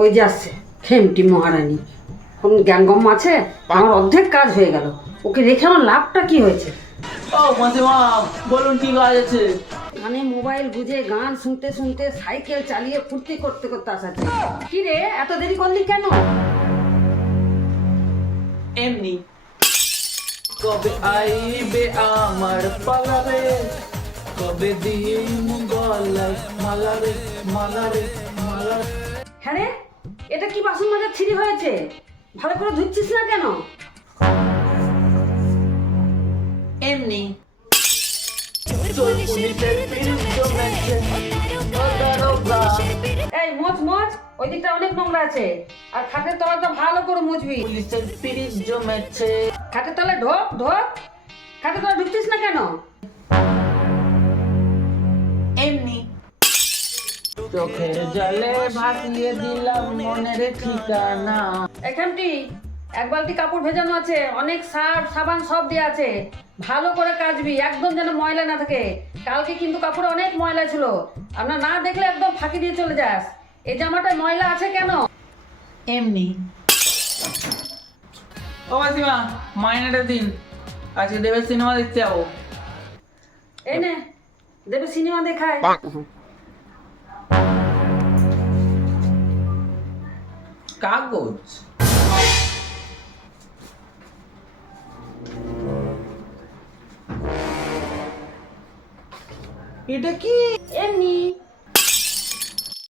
ওই যে আসছে খেমটি মহারানী। কোন জ্ঞানগম আছে? আমার অর্ধেক কাজ হয়ে গেল। ওকে রেখে আমার লাভটা কি হয়েছে? ও মাসিমা, বলুন কি কাজ আছে? কানে মোবাইল গুজে গান শুনতে শুনতে সাইকেল চালিয়ে ফুর্তি করতে করতে আসাচ্ছে। কি রে, এত দেরি করলি কেন? এমনি। কবে আইবে আমার পালারে, কবে দিয়ে গলায় মালারে মালারে মালারে। হ্যাঁ রে, এটা কি বাসন মাজার ছিঁড়ি হয়েছে? ভালো করে ধুচ্ছিস না কেন? এমনি। এই মোচ মোচ, ওই দিকটা অনেক নোংরা আছে। আর খাটের তলাটা ভালো করে মুছবি। পুলিশের পিরিচ জমেছে। খাটের তলায় ঢোক ঢোক। খাটের তলায় ঢুকছিস না কেন? এমনি। চোখের জলে ভাসিয়ে দিলাম মনের ঠিকানা। এখানটি এক বালতি কাপড় ভেজানো আছে, অনেক সার্ফ সাবান সব দেওয়া আছে। ভালো করে কাচবি, একদম যেন ময়লা না থাকে। কালকে কিন্তু কাপড়ে অনেক ময়লা ছিল। আমরা না দেখলে একদম ফাঁকি দিয়ে চলে যাস। এই জামাটা ময়লা আছে কেন? এমনি। ও মাসিমা, মাইনেটা দিন, আজকে দেবের সিনেমা দেখতে যাবো। এই নে, দেবে সিনেমা দেখায়। কাগজ। এটা কি? এমনি